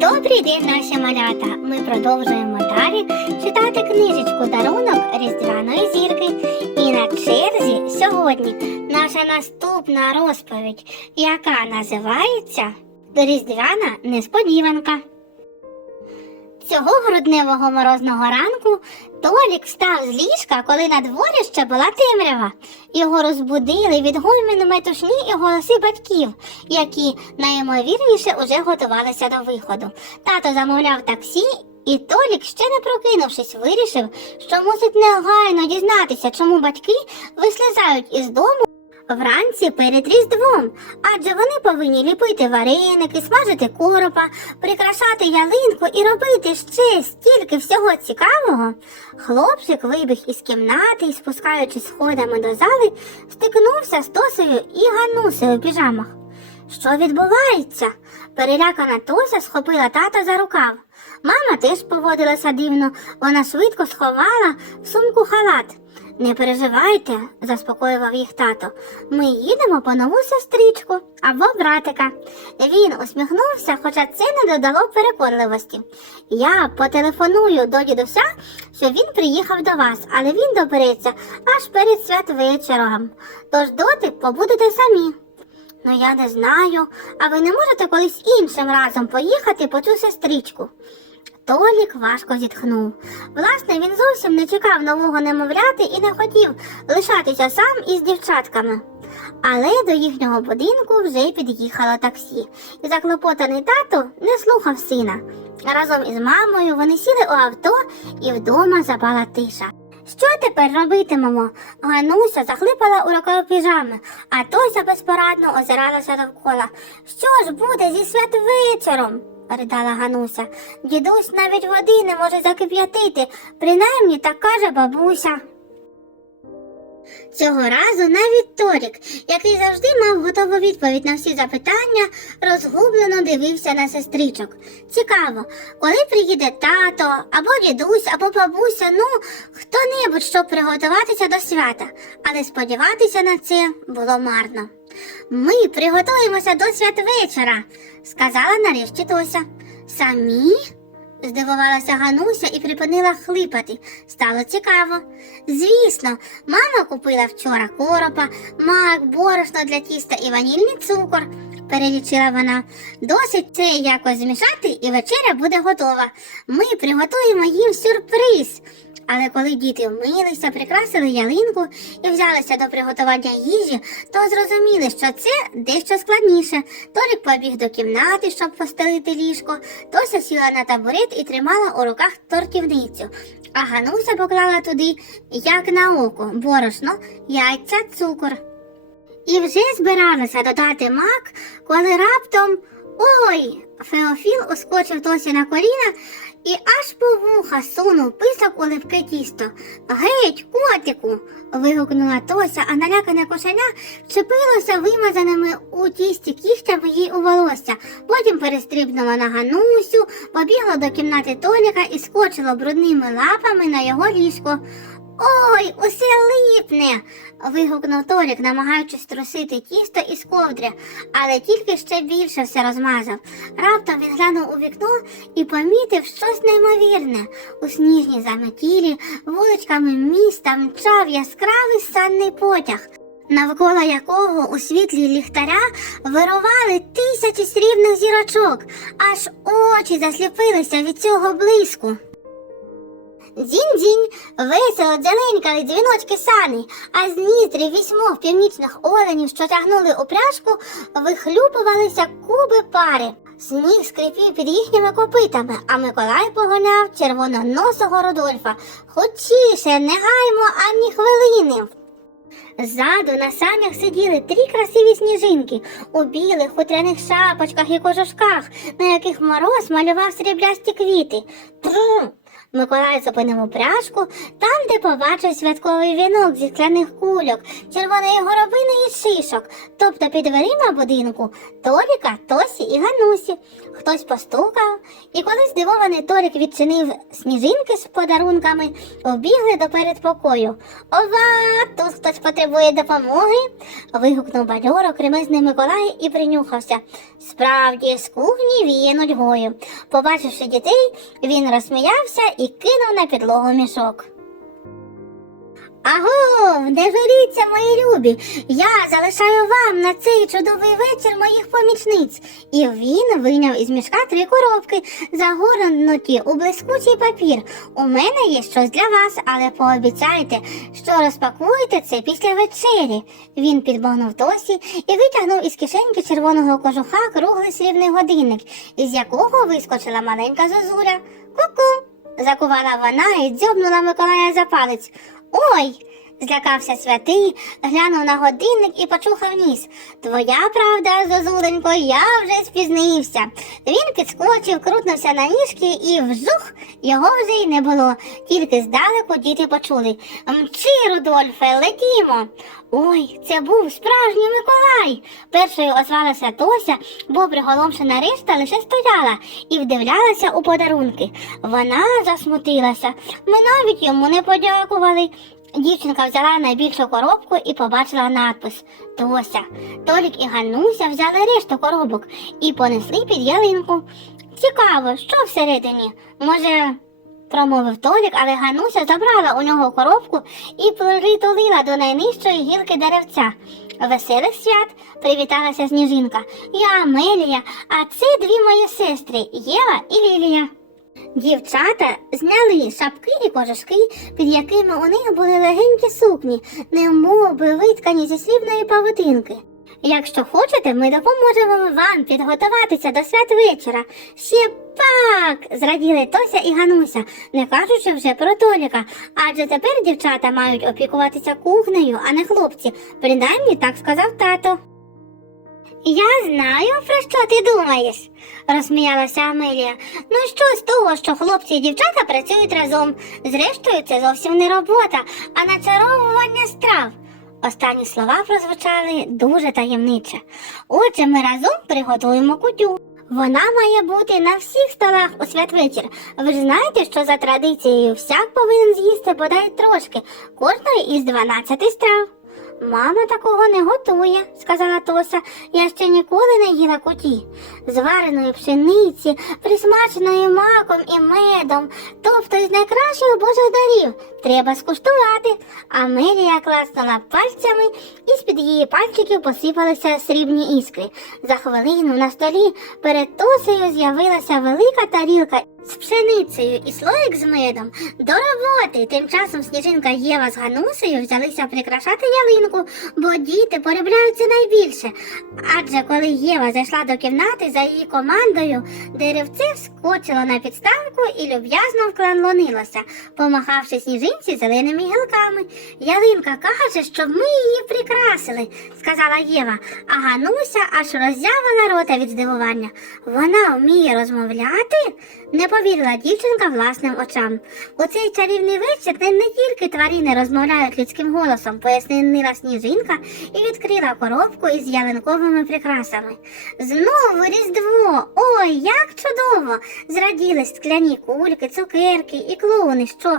Добрий день, наші малята! Ми продовжуємо далі читати книжечку Дарунок Різдвяної зірки. І на черзі сьогодні наша наступна розповідь, яка називається Різдвяна несподіванка. Цього грудневого морозного ранку Толік встав з ліжка, коли на дворі ще була темрява. Його розбудили від гоміну метушні і голоси батьків, які найімовірніше уже готувалися до виходу. Тато замовляв таксі, і Толік, ще не прокинувшись, вирішив, що мусить негайно дізнатися, чому батьки вислизають із дому Вранці перед Різдвом, адже вони повинні ліпити вареники, смажити коропа, прикрашати ялинку і робити ще стільки всього цікавого. Хлопчик вибіг із кімнати і, спускаючись сходами до зали, стикнувся з Тосею і Ганусею в піжамах. Що відбувається? Перелякана Тося схопила тата за рукав. Мама теж поводилася дивно, вона швидко сховала в сумку халат. Не переживайте, заспокоював їх тато. Ми їдемо по нову сестричку або братика. Він усміхнувся, хоча це не додало переконливості. Я потелефоную до дідуся, що він приїхав до вас, але він добереться аж перед святвечором. Тож доти побудете самі. Ну я не знаю, а ви не можете колись іншим разом поїхати по цю сестричку? Толік важко зітхнув. Власне, він зовсім не чекав нового немовляти і не хотів лишатися сам із дівчатками. Але до їхнього будинку вже під'їхало таксі, і заклопотаний тато не слухав сина. Разом із мамою вони сіли у авто і вдома запала тиша. Що тепер робитимемо? Гануся захлипала у рукав піжами, а Тося безпорадно озиралася довкола. Що ж буде зі святвечором? Ридала Гануся. Дідусь навіть води не може закип'ятити, принаймні так каже бабуся. Цього разу навіть Торік, який завжди мав готову відповідь на всі запитання, розгублено дивився на сестричок. Цікаво, коли приїде тато, або дідусь, або бабуся, ну хто-небудь, щоб приготуватися до свята, але сподіватися на це було марно. Ми приготуємося до святвечора, сказала нарешті Тося. Самі? Здивувалася Гануся і припинила хлипати. Стало цікаво. Звісно, мама купила вчора коропа, мак, борошно для тіста і ванільний цукор, перелічила вона. Досить це якось змішати, і вечеря буде готова. Ми приготуємо їм сюрприз. Але коли діти вмилися, прикрасили ялинку і взялися до приготування їжі, то зрозуміли, що це дещо складніше. Толік побіг до кімнати, щоб постелити ліжко, Тося сіла на табурет і тримала у руках тортівницю. А Гануся поклала туди, як на око, борошно, яйця, цукор. І вже збиралася додати мак, коли раптом. Ой! Феофіл ускочив Тосі на коліна і аж по вуха сунув писок у липке тісто. Геть, котику. вигукнула Тося, а налякане кошеня вчепилося вимазаними у тісті кігтями їй у волосся. Потім перестрибнула на Ганусю, побігла до кімнати Толіка і скочила брудними лапами на його ліжко. Ой, усе липне. вигукнув Толік, намагаючись трусити тісто із ковдри, але тільки ще більше все розмазав. Раптом він глянув у вікно і помітив щось неймовірне. У сніжній заметілі вуличками міста мчав яскравий санний потяг. Навколо якого у світлі ліхтаря вирували тисячі срібних зірочок, аж очі засліпилися від цього блиску. Дзінь-дзінь, весело дзеленькали дзвіночки сани, а з ніздрів вісьмох північних оленів, що тягнули у пряжку, вихлюпувалися куби пари. Сніг скрипів під їхніми копитами, а Миколай погоняв червононосого Рудольфа. Хочіше, не гаймо ані хвилини. Ззаду на санях сиділи три красиві сніжинки у білих хутряних шапочках і кожушках, на яких мороз малював сріблясті квіти. Тру! Миколай зупинив упряжку там, де побачив святковий вінок зі скляних кульок, червоної горобини і шишок, тобто під дверима будинку Толіка, Тосі і Ганусі. Хтось постукав, і коли здивований Толік відчинив сніжинки з подарунками, побігли до передпокою. Ова, тут хтось потребує допомоги. вигукнув бадьоро кремезний Миколай і принюхався. Справді, з кухні віє нудьгою. Побачивши дітей, він розсміявся і кинув на підлогу мішок. Аго, не журіться, мої любі. Я залишаю вам на цей чудовий вечір моїх помічниць. І він вийняв із мішка три коробки, загорнуті у блискучий папір. У мене є щось для вас, але пообіцяйте, що розпакуєте це після вечері. Він підбагнув Тосі і витягнув із кишеньки червоного кожуха круглий срібний годинник, із якого вискочила маленька зозуля. Ку-ку. Закувала вона і дзьобнула Миколая за палець. Ой! Злякався святий, глянув на годинник і почухав ніс. Твоя правда, Зозуленько, я вже спізнився. Він підскочив, крутнувся на ніжки і вжух, його вже й не було. Тільки здалеку діти почули. Мчи, Рудольфе, летімо. Ой, це був справжній Миколай. Першою озвалася Тося, бо приголомшена решта лише стояла і вдивлялася у подарунки. Вона засмутилася. Ми навіть йому не подякували. Дівчинка взяла найбільшу коробку і побачила надпис Тося. Толік і Ганнуся взяли решту коробок і понесли під ялинку. Цікаво, що всередині? Може, промовив Толік, але Гануся забрала у нього коробку і притулила до найнижчої гілки деревця. Веселих свят привіталася Сніжинка. Я Амелія, а це дві мої сестри Єва і Лілія. Дівчата зняли шапки і кожушки, під якими у них були легенькі сукні, немов виткані зі срібної павутинки. Якщо хочете, ми допоможемо вам підготуватися до святвечора. Ще пак! зраділи Тося і Гануся, не кажучи вже про Толіка. Адже тепер дівчата мають опікуватися кухнею, а не хлопці. Принаймні так сказав тато. Я знаю, про що ти думаєш, розсміялася Амелія. Ну що з того, що хлопці і дівчата працюють разом. Зрештою, це зовсім не робота, а начаровування страв. Останні слова прозвучали дуже таємниче. Отже, ми разом приготуємо кутю. Вона має бути на всіх столах у святвечір. Ви ж знаєте, що за традицією всяк повинен з'їсти бодай трошки кожної із 12 страв. Мама такого не готує, сказала Тося. Я ще ніколи не їла куті. Звареної пшениці, присмаченої маком і медом, тобто із найкращих божих дарів. Треба скуштувати. Амелія класнула пальцями, і з-під її пальчиків посипалися срібні іскри. За хвилину на столі перед Тосею з'явилася велика тарілка з пшеницею і слоїк з медом. До роботи! Тим часом сніжинка Єва з Ганусею взялися прикрашати ялинку, бо діти полюбляються найбільше. Адже коли Єва зайшла до кімнати за її командою, деревце вскочило на підставку і люб'язно вклонилося, помахавши сніжинці зеленими гілками. Ялинка каже, щоб ми її прикрасили, сказала Єва, а Гануся аж роззявила рота від здивування. Вона вміє розмовляти? Не повірила дівчинка власним очам. У цей чарівний вечір не, тільки тварини розмовляють людським голосом, пояснила сніжинка і відкрила коробку із ялинковими прикрасами. Знову різдво! Ой, як чудово! Зраділи скляні кульки, цукерки і клоуни, що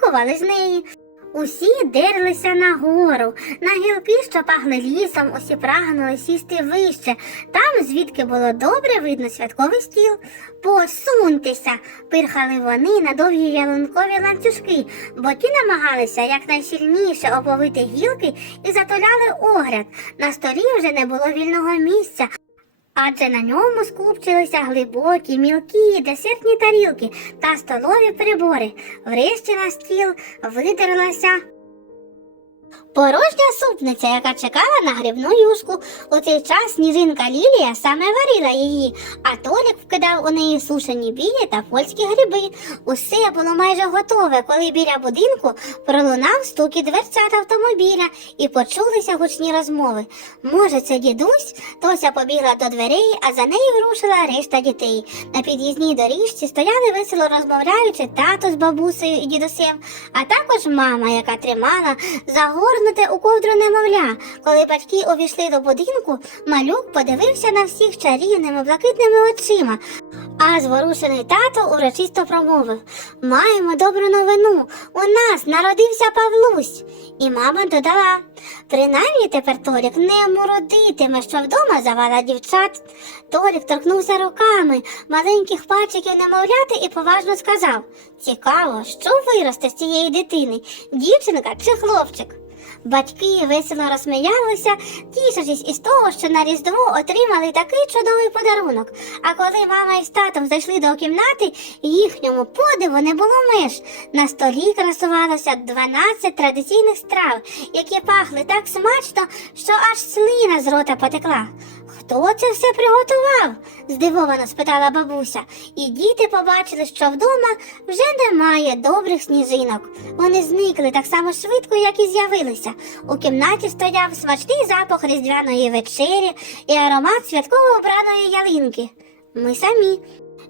повискакували з неї. Усі дерлися нагору, на гілки, що пахли лісом, усі прагнули сісти вище, там, звідки було добре видно святковий стіл. Посуньтеся, пирхали вони на довгі ялинкові ланцюжки, бо ті намагалися якнайсильніше оповити гілки і затуляли огляд. На столі вже не було вільного місця. Адже на ньому скупчилися глибокі, мілкі, десертні тарілки та столові прибори. Врешті на стіл видерлася Порожня супниця, яка чекала на грибну юшку. У цей час сніжинка Лілія саме варила її, а Толік вкидав у неї сушені білі та польські гриби. Усе було майже готове, коли біля будинку пролунав стук і дверцят автомобіля і почулися гучні розмови. Може, це дідусь? Тося побігла до дверей, а за нею рушила решта дітей. На під'їзній доріжці стояли весело розмовляючи тато з бабусею і дідусем, а також мама, яка тримала загорнуте у ковдру немовля. Коли батьки увійшли до будинку, малюк подивився на всіх чарівними блакитними очима. А зворушений тато урочисто промовив Маємо добру новину. У нас народився Павлусь. І мама додала Принаймні тепер Торік не мородитиме, що вдома завала дівчат. Торік торкнувся руками маленьких пальчиків немовляти і поважно сказав Цікаво, що виросте з цієї дитини, дівчинка чи хлопчик? Батьки весело розсміялися, тішачись із того, що на Різдво отримали такий чудовий подарунок. А коли мама із татом зайшли до кімнати, їхньому подиву не було меж. На столі красувалося 12 традиційних страв, які пахли так смачно, що аж слина з рота потекла. Хто це все приготував? здивовано спитала бабуся, і діти побачили, що вдома вже немає добрих сніжинок. Вони зникли так само швидко, як і з'явилися. У кімнаті стояв смачний запах різдвяної вечері і аромат святково обраної ялинки. Ми самі.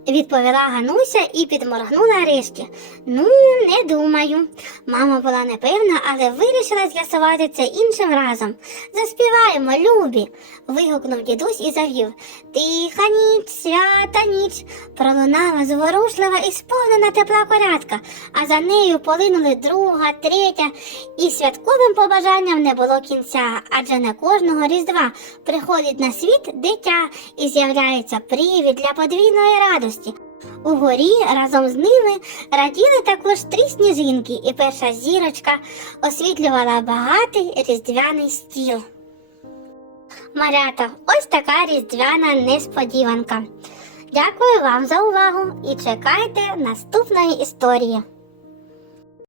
Відповіла Гануся і підморгнула решті. Ну, не думаю. Мама була непевна, але вирішила з'ясувати це іншим разом. Заспіваємо, любі. вигукнув дідусь і завів. Тиха ніч, свята ніч. Пролунала зворушлива і сповнена тепла порядка, а за нею полинули друга, третя, і святковим побажанням не було кінця, адже не кожного різдва приходить на світ дитя і з'являється привід для подвійної радості. Угорі разом з ними раділи також три сніжинки, і перша зірочка освітлювала багатий різдвяний стіл. Марята, ось така різдвяна несподіванка. Дякую вам за увагу і чекайте наступної історії.